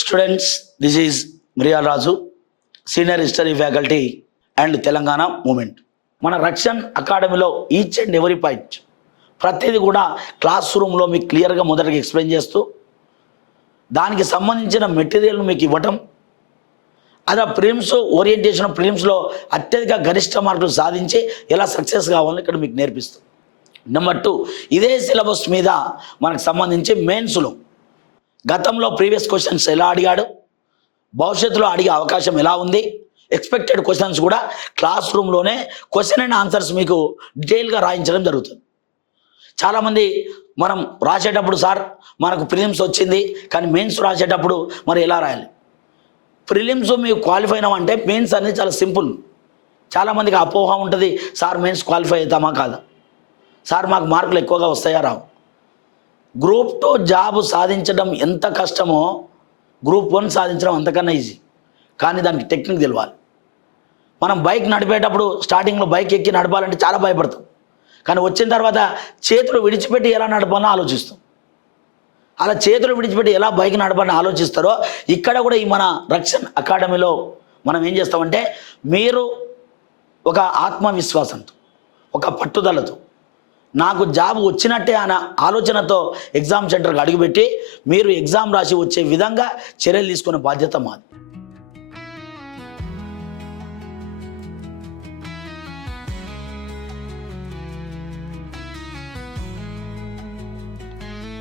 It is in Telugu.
Students, this is Mriyal Raju, Senior History Faculty and Telangana Movement. మన రక్షణ్ అకాడమీలో ఈచ్ అండ్ ఎవరీ పాయింట్ ప్రతిదీ కూడా క్లాస్ రూమ్లో మీకు క్లియర్గా మొదటగా ఎక్స్ప్లెయిన్ చేస్తూ దానికి సంబంధించిన మెటీరియల్ను మీకు ఇవ్వటం, అది ఆ ప్రిలిమ్స్ ఓరియంటేషన్ ప్రిలిమ్స్లో అత్యధిక గరిష్ట మార్కులు సాధించి ఎలా సక్సెస్ కావాలని ఇక్కడ మీకు నేర్పిస్తాం. నెంబర్ 2, ఇదే సిలబస్ మీద మనకు సంబంధించి మెయిన్స్లో గతంలో ప్రీవియస్ క్వశ్చన్స్ ఎలా అడిగాడు, భవిష్యత్తులో అడిగే అవకాశం ఎలా ఉంది, ఎక్స్పెక్టెడ్ క్వశ్చన్స్ కూడా క్లాస్ రూమ్లోనే క్వశ్చన్ అండ్ ఆన్సర్స్ మీకు డీటెయిల్గా రాయించడం జరుగుతుంది. చాలామంది మనం రాసేటప్పుడు సార్ మనకు ప్రిలిమ్స్ వచ్చింది కానీ మెయిన్స్ రాసేటప్పుడు మరి ఎలా రాయాలి? ప్రిలిమ్స్ మీకు క్వాలిఫై అయినామంటే మెయిన్స్ అనేది చాలా సింపుల్. చాలామందికి అపోహ ఉంటుంది, సార్ మెయిన్స్ క్వాలిఫై అవుతామా కాదా, సార్ మాకు మార్కులు ఎక్కువగా వస్తాయా రావు. గ్రూప్ 2 జాబ్ సాధించడం ఎంత కష్టమో గ్రూప్ 1 సాధించడం అంతకన్నా ఈజీ. కానీ దానికి టెక్నిక్ తెలియాలి. మనం బైక్ నడిపేటప్పుడు స్టార్టింగ్లో బైక్ ఎక్కి నడపాలంటే చాలా భయపడతాం, కానీ వచ్చిన తర్వాత చేతులు విడిచిపెట్టి ఎలా నడపాలో ఆలోచిస్తాం. అలా చేతులు విడిచిపెట్టి ఎలా బైక్ నడపాలని ఆలోచిస్తారో ఇక్కడ కూడా ఈ మన రక్షణ్ అకాడమీలో మనం ఏం చేస్తామంటే, మీరు ఒక ఆత్మవిశ్వాసంతో ఒక పట్టుదలతో నాకు జాబ్ వచ్చినట్టే అన్న ఆలోచనతో ఎగ్జామ్ సెంటర్కి అడుగుపెట్టి మీరు ఎగ్జామ్ రాసి వచ్చే విధంగా చర్యలు తీసుకునే బాధ్యత మాది.